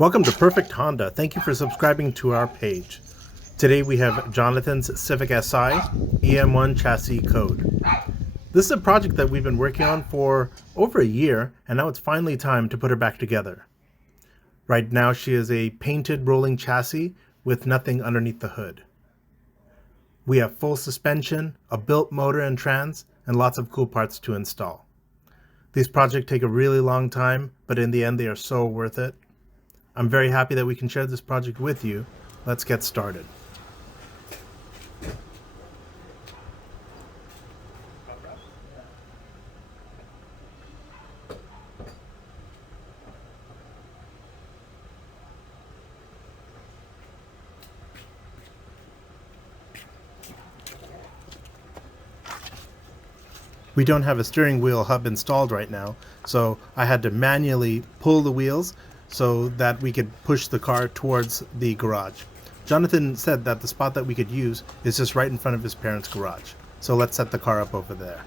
Welcome to Perfect Honda. Thank you for subscribing to our page. Today we have Jonathan's Civic Si EM1 chassis code. This is a project that we've been working on for over a year, and now it's finally time to put her back together. Right now she is a painted rolling chassis with nothing underneath the hood. We have full suspension, a built motor and trans, and lots of cool parts to install. These projects take a really long time, but in the end they are so worth it. I'm very happy that we can share this project with you. Let's get started. We don't have a steering wheel hub installed right now, so I had to manually pull the wheels so that we could push the car towards the garage. Jonathan said that the spot that we could use is just right in front of his parents' garage. So let's set the car up over there.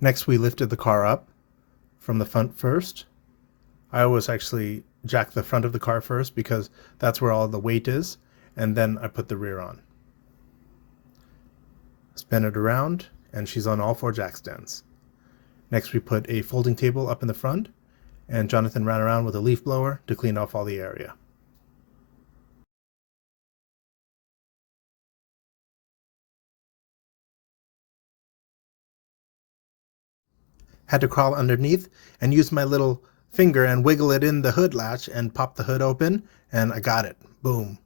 Next, we lifted the car up from the front first. I always actually jack the front of the car first because that's where all the weight is, and then I put the rear on. Spin it around, and she's on all 4 jack stands. Next, we put a folding table up in the front, and Jonathan ran around with a leaf blower to clean off all the area. Had to crawl underneath and use my little finger and wiggle it in the hood latch and pop the hood open, and I got it. Boom.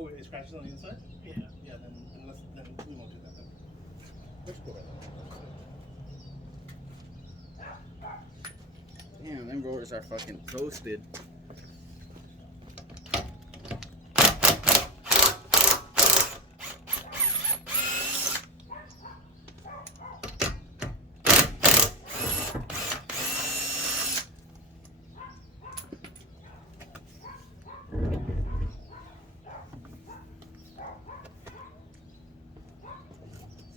Oh, it scratches on the inside? Yeah. Yeah, then we won't do that then. Let's go Damn, them rollers are fucking toasted.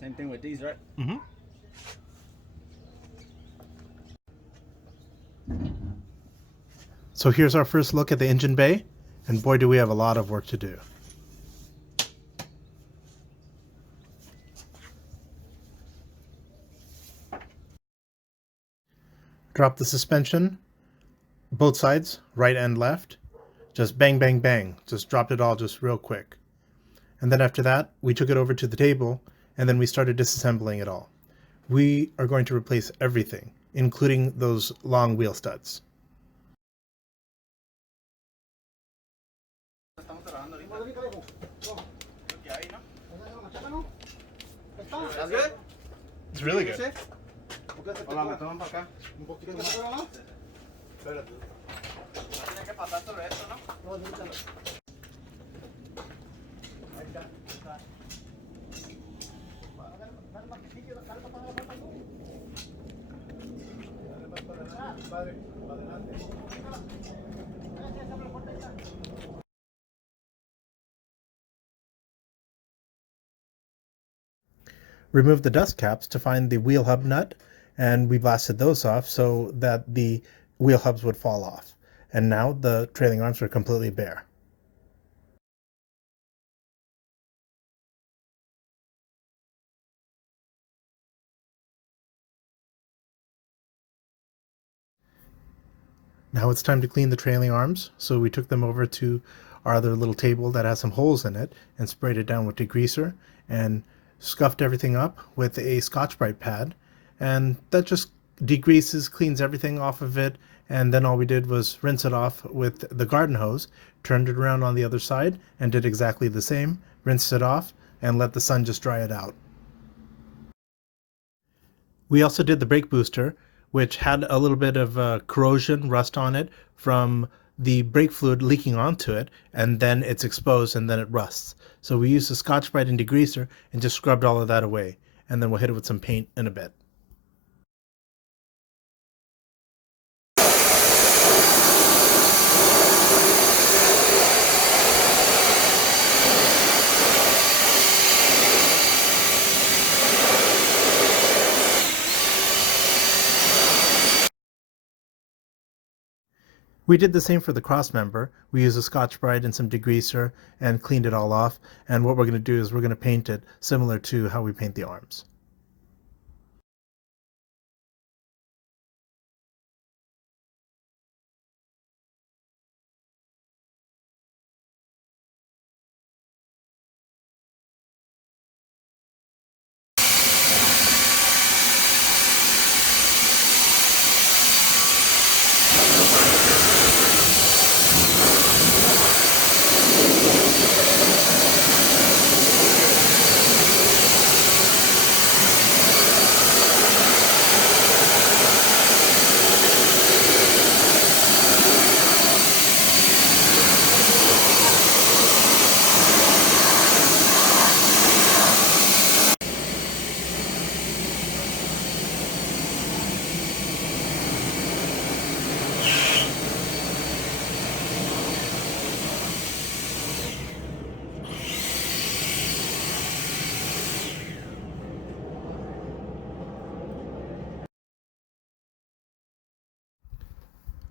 Same thing with these, right? Mm-hmm. So here's our first look at the engine bay, and boy do we have a lot of work to do. Drop the suspension, both sides, right and left. Just bang, bang, bang. Just dropped it all just real quick. And then after that, we took it over to the table, and then we started disassembling it all. We are going to replace everything, including those long wheel studs. That's good? It's really good. Hola, me toman para acá. Un poquito más. Espérate. Tiene que pasar sobre esto, ¿no? No, ahí está. Dale más chiquillo, dale más para adelante. Dale más para adelante, padre, para adelante. Remove the dust caps to find the wheel hub nut, and we blasted those off so that the wheel hubs would fall off. And now the trailing arms are completely bare. Now it's time to clean the trailing arms, so we took them over to our other little table that has some holes in it and sprayed it down with degreaser and scuffed everything up with a Scotch-Brite pad, and that just degreases, cleans everything off of it. And then all we did was rinse it off with the garden hose, turned it around on the other side and did exactly the same, rinsed it off and let the sun just dry it out. We also did the brake booster, which had a little bit of corrosion, rust on it from the brake fluid leaking onto it, and then it's exposed and then it rusts. So we used the Scotch-Brite and degreaser and just scrubbed all of that away, and then we'll hit it with some paint in a bit. We did the same for the cross member. We used a Scotch-Brite and some degreaser and cleaned it all off. And what we're going to do is we're going to paint it similar to how we paint the arms.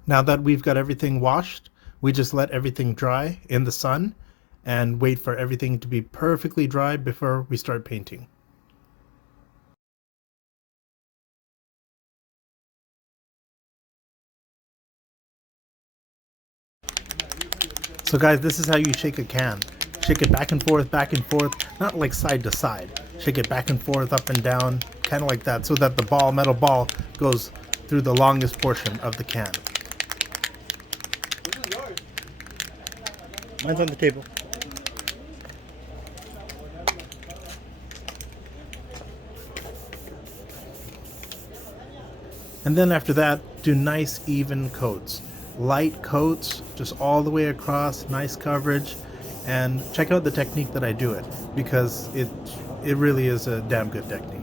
Now that we've got everything washed, we just let everything dry in the sun and wait for everything to be perfectly dry before we start painting. So guys, this is how you shake a can. Shake it back and forth, not like side to side. Shake it back and forth, up and down, kind of like that, so that the ball, metal ball, goes through the longest portion of the can. Mine's on the table. And then after that, do nice even coats. Light coats, just all the way across, nice coverage. And check out the technique that I do it, because it really is a damn good technique.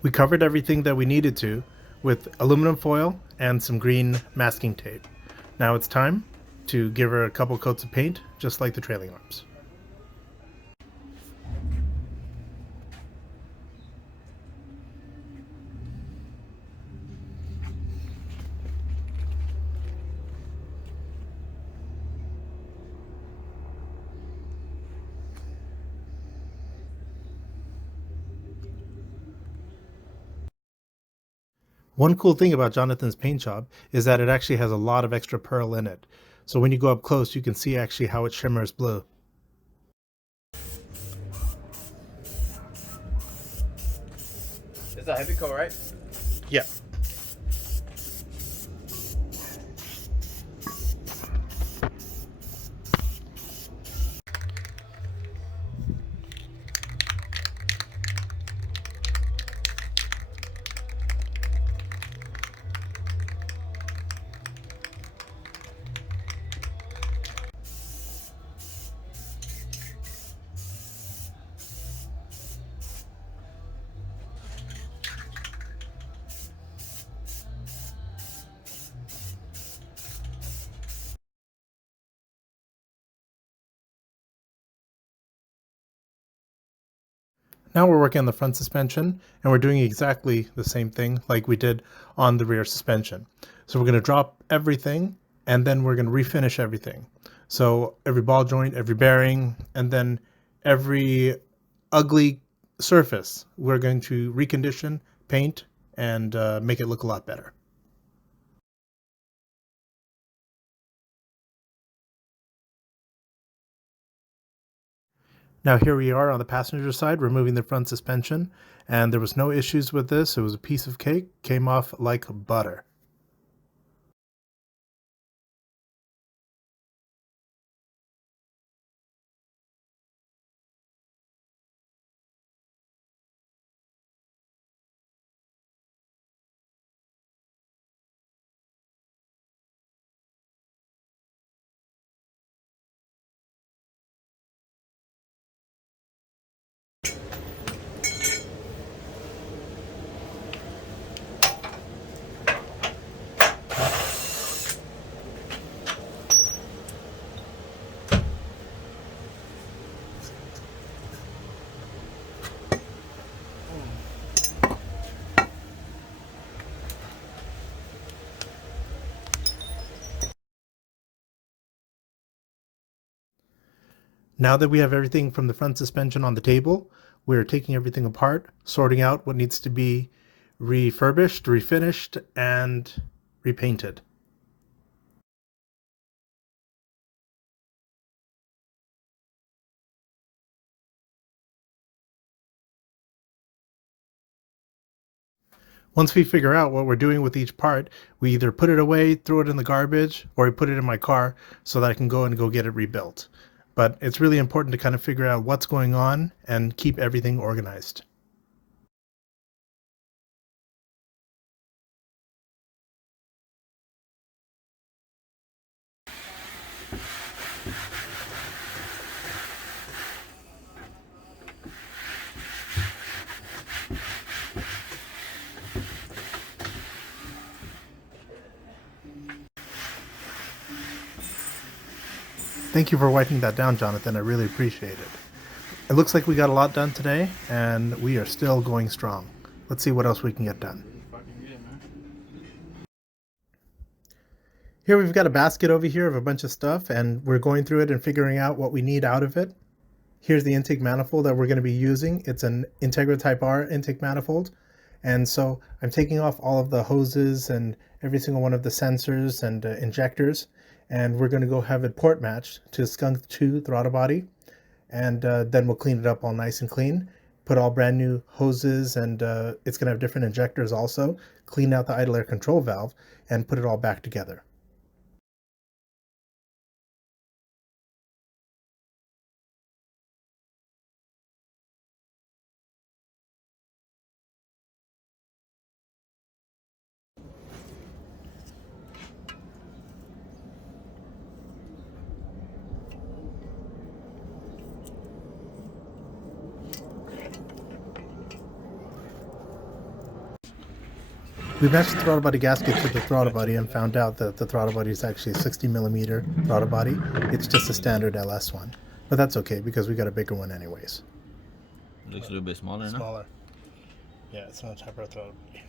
We covered everything that we needed to with aluminum foil and some green masking tape. Now it's time to give her a couple coats of paint, just like the trailing arms. One cool thing about Jonathan's paint job is that it actually has a lot of extra pearl in it. So when you go up close, you can see actually how it shimmers blue. It's a heavy coat, right? Yeah. Now we're working on the front suspension, and we're doing exactly the same thing like we did on the rear suspension. So we're going to drop everything, and then we're going to refinish everything. So every ball joint, every bearing, and then every ugly surface, we're going to recondition, paint, and make it look a lot better. Now here we are on the passenger side removing the front suspension, and there was no issues with this. It was a piece of cake, came off like butter. Now that we have everything from the front suspension on the table, we're taking everything apart, sorting out what needs to be refurbished, refinished, and repainted. Once we figure out what we're doing with each part, we either put it away, throw it in the garbage, or we put it in my car so that I can go get it rebuilt. But it's really important to kind of figure out what's going on and keep everything organized. Thank you for writing that down, Jonathan. I really appreciate it. It looks like we got a lot done today, and we are still going strong. Let's see what else we can get done. Here we've got a basket over here of a bunch of stuff, and we're going through it and figuring out what we need out of it. Here's the intake manifold that we're going to be using. It's an Integra Type R intake manifold. And so I'm taking off all of the hoses and every single one of the sensors and injectors, and we're going to go have it port matched to Skunk 2 throttle body, and then we'll clean it up all nice and clean, put all brand new hoses, and it's going to have different injectors also, clean out the idle air control valve, and put it all back together. We matched the throttle body gasket to the throttle body and found out that the throttle body is actually a 60mm throttle body. It's just a standard LS one. But that's okay because we got a bigger one anyways. Looks a little bit smaller, no? Smaller. Yeah, it's not a Type R throttle body.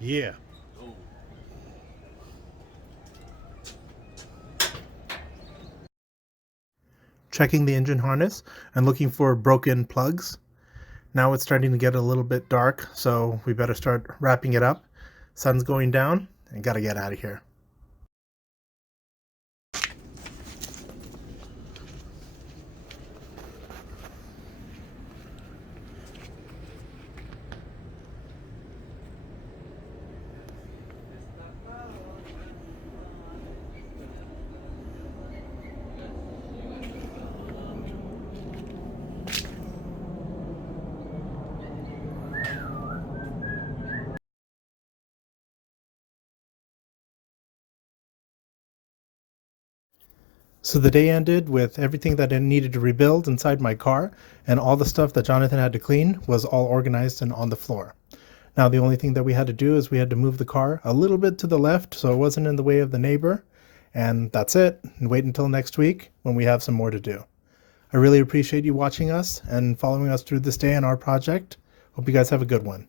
Yeah. Checking the engine harness and looking for broken plugs. Now it's starting to get a little bit dark, so we better start wrapping it up. Sun's going down and gotta get out of here. So the day ended with everything that I needed to rebuild inside my car, and all the stuff that Jonathan had to clean was all organized and on the floor. Now the only thing that we had to do is we had to move the car a little bit to the left so it wasn't in the way of the neighbor, and that's it. And wait until next week when we have some more to do. I really appreciate you watching us and following us through this day on our project. Hope you guys have a good one.